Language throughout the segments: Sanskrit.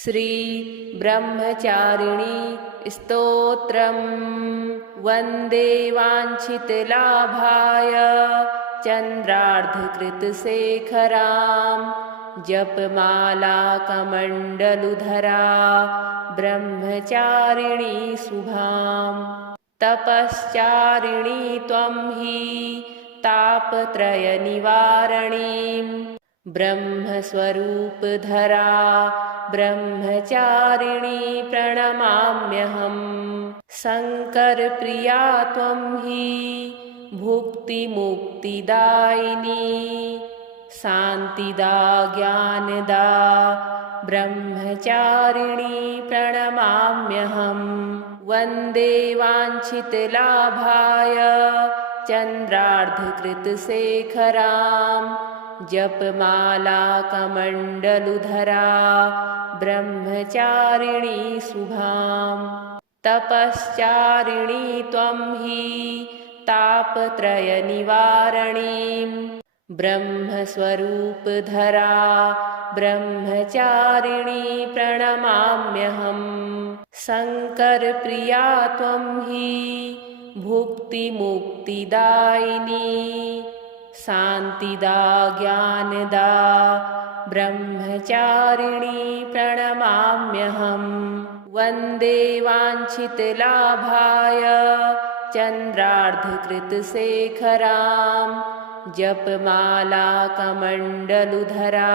श्री ब्रह्मचारिणी स्तोत्रम् वन्दे वाञ्छितलाभाय चन्द्रार्धकृतशेखरां जपमाला कमण्डलुधरा ब्रह्मचारिणी शुभां तपश्चारिणी त्वं हि तापत्रयनिवारणीं ब्रह्मस्वरूपधरा ब्रह्मचारिणी प्रणमाम्यहम् शङ्करप्रिया त्वं हि भुक्तिमुक्तिदायिनी शान्तिदा ज्ञानदा ब्रह्मचारिणी प्रणमाम्यहम् वन्दे वाञ्छितलाभाय चन्द्रार्धकृतशेखरां जपमाला कमण्डलुधरा ब्रह्मचारिणी शुभां तपश्चारिणी त्वं हि तापत्रयनिवारणीं ब्रह्मस्वरूपधरा ब्रह्मचारिणी प्रणमाम्यहम् शङ्करप्रिया त्वं हि भुक्तिमुक्तिदायिनी शान्तिदा ज्ञानदा ब्रह्मचारिणी प्रणमाम्यहम् वन्दे वाञ्छितलाभाय चन्द्रार्धकृतशेखरां जपमाला कमण्डलुधरा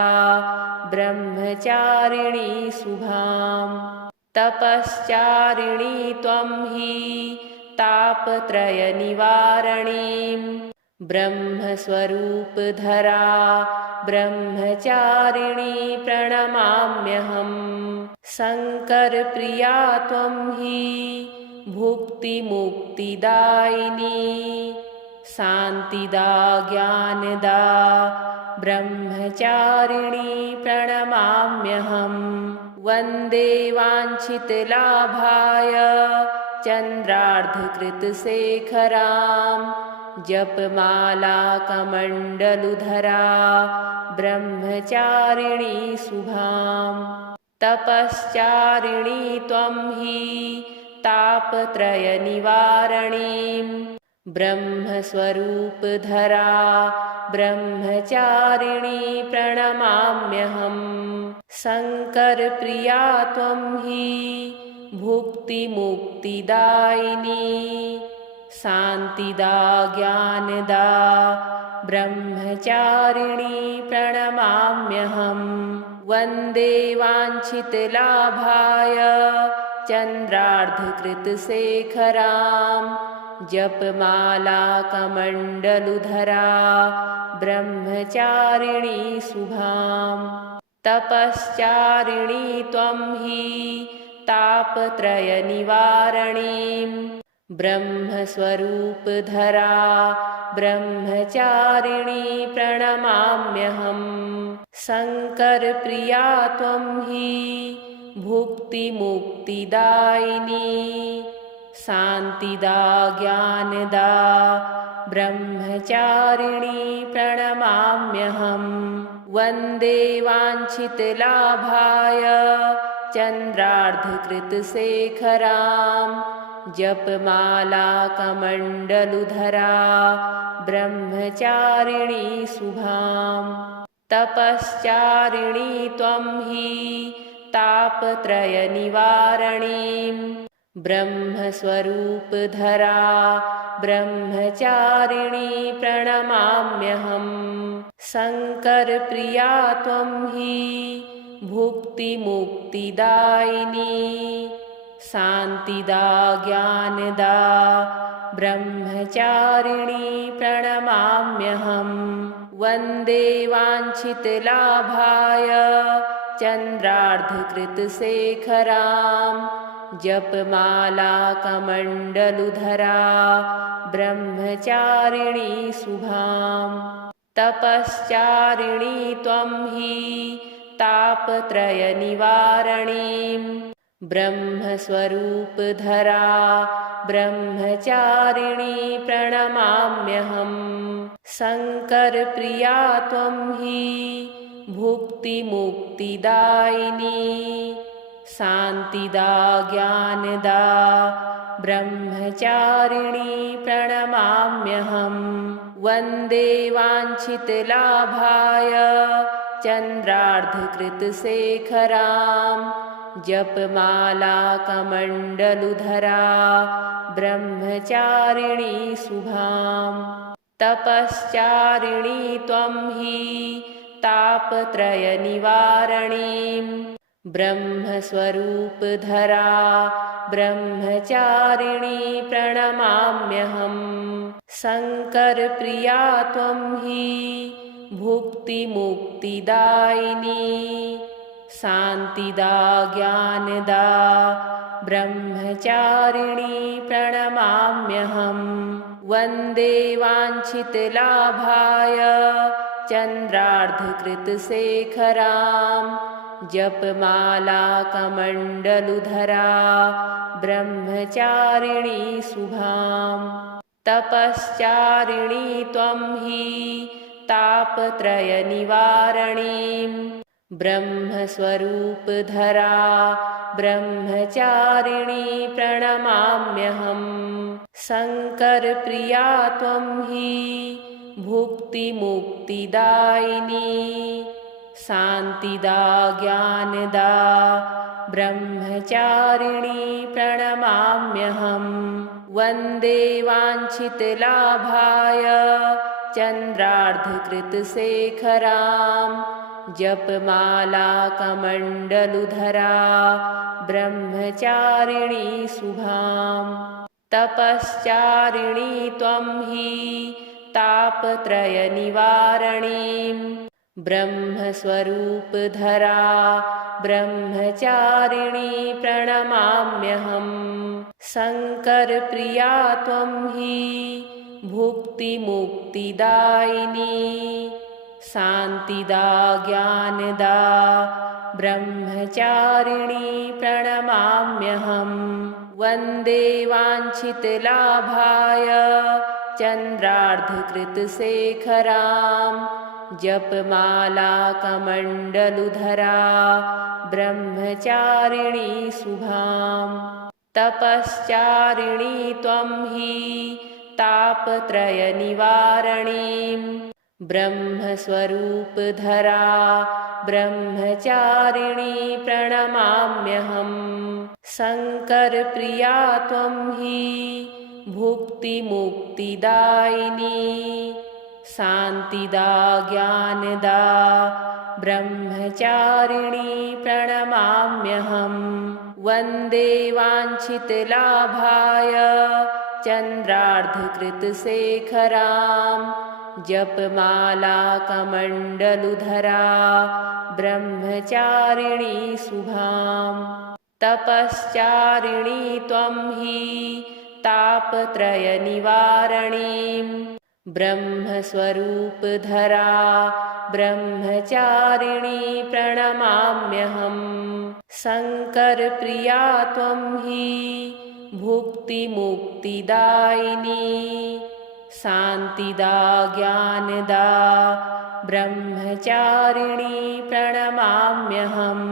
ब्रह्मचारिणी शुभां तपश्चारिणी त्वं हि तापत्रयनिवारणीं ब्रह्मस्वरूपधरा ब्रह्मचारिणी प्रणमाम्यहम् शङ्करप्रिया त्वं हि भुक्तिमुक्तिदायिनी शान्तिदा ज्ञानदा ब्रह्मचारिणी प्रणमाम्यहम् वन्दे वाञ्छितलाभाय चन्द्रार्धकृतशेखरां जपमाला कमण्डलुधरा ब्रह्मचारिणी शुभां तपश्चारिणी त्वं हि तापत्रयनिवारणीं ब्रह्मस्वरूपधरा ब्रह्मचारिणी प्रणमाम्यहम् शङ्करप्रिया त्वं हि भुक्तिमुक्तिदायिनी शान्तिदा ज्ञानदा ब्रह्मचारिणी प्रणमाम्यहम् वन्दे वाञ्छितलाभाय चन्द्रार्धकृतशेखरां जपमाला कमण्डलुधरा ब्रह्मचारिणी शुभां तपश्चारिणी त्वं हि तापत्रयनिवारणीं ब्रह्मस्वरूपधरा ब्रह्मचारिणी प्रणमाम्यहम् शङ्करप्रिया त्वं हि भुक्तिमुक्तिदायिनी शान्तिदा ज्ञानदा ब्रह्मचारिणी प्रणमाम्यहम् वन्दे वाञ्छितलाभाय चन्द्रार्धकृतशेखरां जपमाला कमण्डलुधरा ब्रह्मचारिणी शुभां तपश्चारिणी त्वं हि तापत्रयनिवारणीं ब्रह्मस्वरूपधरा ब्रह्मचारिणी प्रणमाम्यहम् ब्रह्मचारिणी प्रणमाम्यहम् शङ्करप्रिया त्वं हि भुक्तिमुक्तिदायिनी शान्तिदा ज्ञानदा ब्रह्मचारिणी प्रणमाम्यहम् वन्दे वाञ्छितलाभाय चन्द्रार्धकृतशेखरां जपमाला कमण्डलुधरा ब्रह्मचारिणी शुभां तपश्चारिणी त्वं हि तापत्रयनिवारणीं ब्रह्मस्वरूपधरा ब्रह्मचारिणी प्रणमाम्यहम् शङ्करप्रिया त्वं हि भुक्तिमुक्तिदायिनी शान्तिदा ज्ञानदा ब्रह्मचारिणी प्रणमाम्यहम् वन्दे वाञ्छितलाभाय चन्द्रार्धकृतशेखरां जपमाला कमण्डलुधरा ब्रह्मचारिणी शुभां तपश्चारिणी त्वं हि तापत्रयनिवारणीं ब्रह्मस्वरूपधरा ब्रह्मचारिणी प्रणमाम्यहम् शङ्करप्रिया त्वं हि भुक्तिमुक्तिदायिनी शान्तिदा ज्ञानदा ब्रह्मचारिणी प्रणमाम्यहम् वन्दे वाञ्छितलाभाय चन्द्रार्धकृतशेखरां जपमाला कमण्डलुधरा ब्रह्मचारिणी शुभां तपश्चारिणी त्वं हि तापत्रयनिवारणीं ब्रह्मस्वरूपधरा ब्रह्मचारिणी प्रणमाम्यहम् शङ्करप्रिया त्वं हि भुक्तिमुक्तिदायिनी शान्तिदा ज्ञानदा ब्रह्मचारिणी प्रणमाम्यहम् वन्दे वाञ्छितलाभाय चन्द्रार्धकृतशेखरां जपमाला कमण्डलुधरा ब्रह्मचारिणी शुभां तपश्चारिणी त्वं हि तापत्रयनिवारणीं ब्रह्मस्वरूपधरा ब्रह्मचारिणी प्रणमाम्यहम् शङ्करप्रिया त्वं हि भुक्तिमुक्तिदायिनी शान्तिदा ज्ञानदा ब्रह्मचारिणी प्रणमाम्यहम् वन्दे वाञ्छितलाभाय चन्द्रार्धकृतशेखरां जपमाला कमण्डलुधरा ब्रह्मचारिणी शुभां तपश्चारिणी त्वं हि तापत्रयनिवारणीं ब्रह्मस्वरूपधरा ब्रह्मचारिणी प्रणमाम्यहम् शङ्करप्रिया त्वं हि भुक्तिमुक्तिदायिनी शान्तिदा ज्ञानदा ब्रह्मचारिणी प्रणमाम्यहम्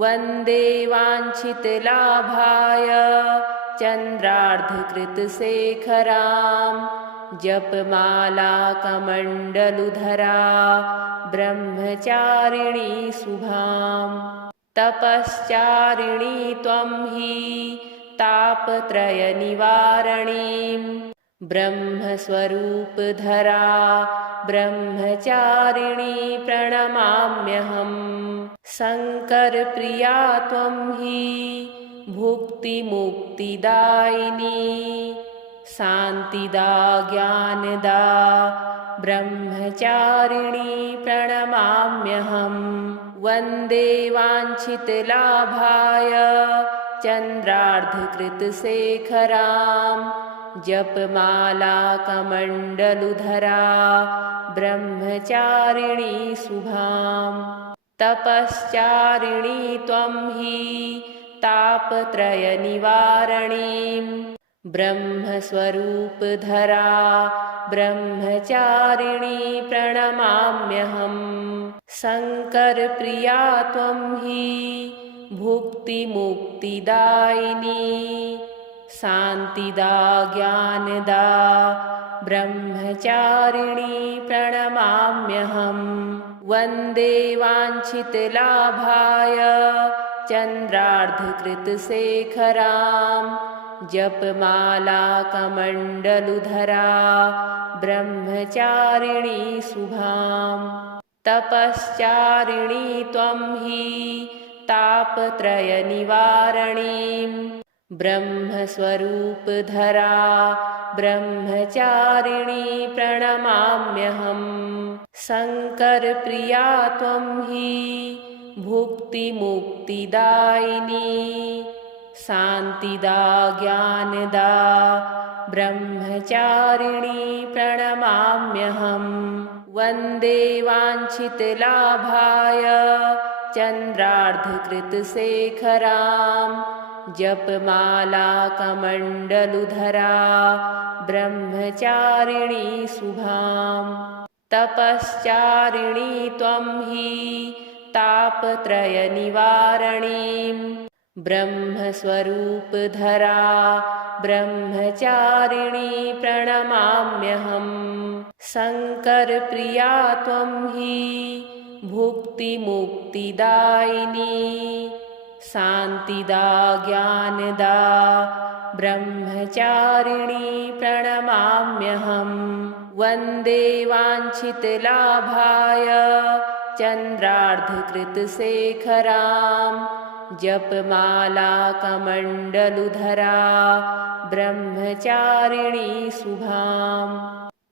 वन्दे वाञ्छितलाभाय चन्द्रार्धकृतशेखरां जपमाला कमण्डलुधरा ब्रह्मचारिणी शुभां तपश्चारिणी त्वं हि तापत्रयनिवारणीं ब्रह्मस्वरूपधरा ब्रह्मचारिणी प्रणमाम्यहम् शङ्करप्रिया त्वं हि भुक्तिमुक्तिदायिनी शान्तिदा ज्ञानदा ब्रह्मचारिणी प्रणमाम्यहम् वन्दे वाञ्छितलाभाय चन्द्रार्धकृतशेखरां जपमाला कमण्डलुधरा ब्रह्मचारिणी शुभां तपश्चारिणी त्वं हि तापत्रयनिवारणीं ब्रह्मस्वरूपधरा ब्रह्मचारिणी प्रणमाम्यहम् शङ्करप्रिया त्वं हि भुक्तिमुक्तिदायिनी शान्तिदा ज्ञानदा ब्रह्मचारिणी प्रणमाम्यहम्। वन्दे वाञ्छितलाभाय चन्द्रार्धकृतशेखरां जपमाला कमण्डलुधरा ब्रह्मचारिणी शुभाम्। तपश्चारिणी त्वं हि तापत्रयनिवारणीं ब्रह्मस्वरूपधरा ब्रह्मचारिणी प्रणमाम्यहम्। शङ्करप्रिया त्वं हि भुक्तिमुक्तिदायिनी शान्तिदा ज्ञानदा ब्रह्मचारिणी प्रणमाम्यहम्। वन्दे वाञ्छितलाभाय चन्द्रार्धकृतशेखरां जपमाला कमण्डलुधरा ब्रह्मचारिणी शुभाम्। तपश्चारिणी त्वं हि तापत्रयनिवारणीं ब्रह्मस्वरूपधरा ब्रह्मचारिणी प्रणमाम्यहम्। शङ्करप्रिया त्वं हि भुक्तिमुक्तिदायिनी शान्तिदा ज्ञानदा ब्रह्मचारिणी प्रणमाम्यहम्। वन्दे वाञ्छितलाभाय चन्द्रार्धकृतशेखरां जपमाला कमण्डलुधरा ब्रह्मचारिणी शुभाम्।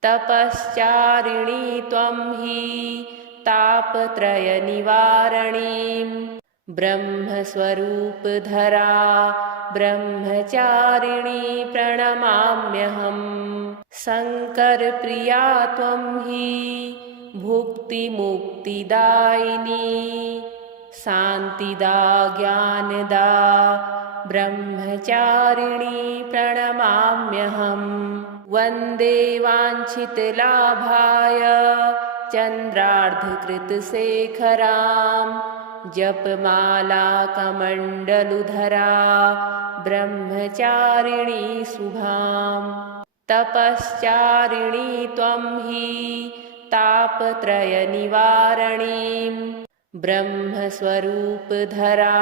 तपश्चारिणी त्वं हि तापत्रयनिवारणीं ब्रह्मस्वरूपधरा ब्रह्मचारिणी प्रणमाम्यहम्। शङ्करप्रिया त्वं हि भुक्तिमुक्तिदायिनी शान्तिदा ज्ञानदा ब्रह्मचारिणी प्रणमाम्यहम्। वन्दे वाञ्छितलाभाय चन्द्रार्धकृतशेखरां जपमाला कमण्डलुधरा ब्रह्मचारिणी शुभाम्। तपश्चारिणी त्वं हि तापत्रयनिवारणीं ब्रह्मस्वरूपधरा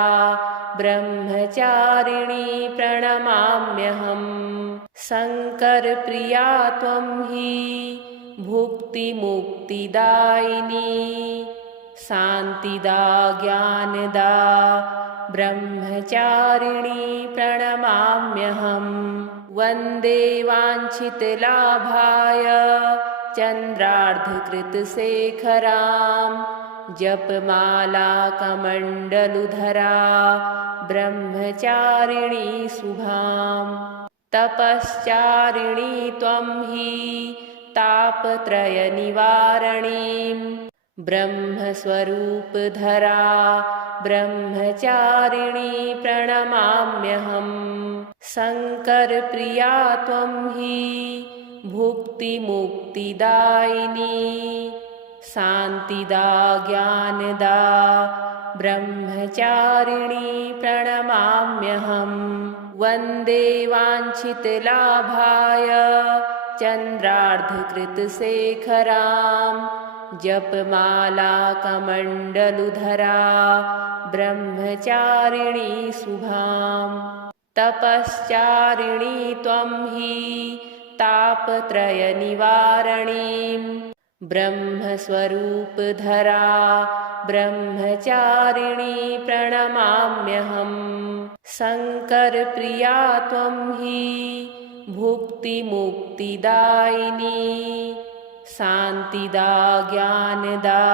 ब्रह्मचारिणी प्रणमाम्यहम्। शङ्करप्रिया त्वं हि भुक्तिमुक्तिदायिनी शान्तिदा ज्ञानदा ब्रह्मचारिणी प्रणमाम्यहम्। वन्दे वाञ्छितलाभाय चन्द्रार्धकृतशेखरां जपमाला कमण्डलुधरा ब्रह्मचारिणी शुभाम्। तपश्चारिणी त्वं हि तापत्रयनिवारणीं ब्रह्मस्वरूपधरा ब्रह्मचारिणी प्रणमाम्यहम्। शङ्करप्रिया त्वं हि भुक्तिमुक्तिदायिनी शान्तिदा ज्ञानदा ब्रह्मचारिणी प्रणमाम्यहम्। वन्दे वाञ्छितलाभाय चन्द्रार्धकृतशेखरां जपमाला कमण्डलुधरा ब्रह्मचारिणी शुभाम्। तपश्चारिणी त्वं हि तापत्रयनिवारणीं ब्रह्मस्वरूपधरा ब्रह्मचारिणी प्रणमाम्यहम्। शङ्करप्रिया त्वं हि भुक्तिमुक्तिदायिनी शान्तिदा ज्ञानदा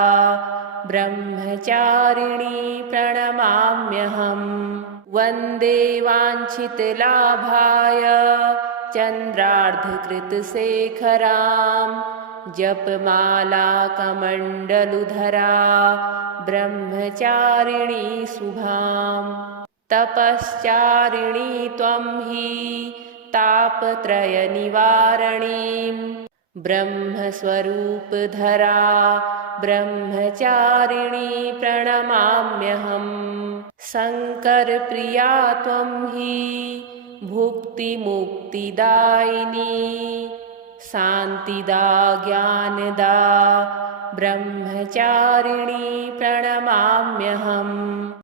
ब्रह्मचारिणी प्रणमाम्यहम्। वन्दे वाञ्छितलाभाय चन्द्रार्धकृतशेखरां जपमाला कमण्डलुधरा ब्रह्मचारिणी शुभाम्। तपश्चारिणी त्वं हि तापत्रयनिवारणीं ब्रह्मस्वरूपधरा ब्रह्मचारिणी प्रणमाम्यहम्। शङ्करप्रिया त्वं हि भुक्तिमुक्तिदायिनी शान्तिदा ज्ञानदा ब्रह्मचारिणी प्रणमाम्यहम्।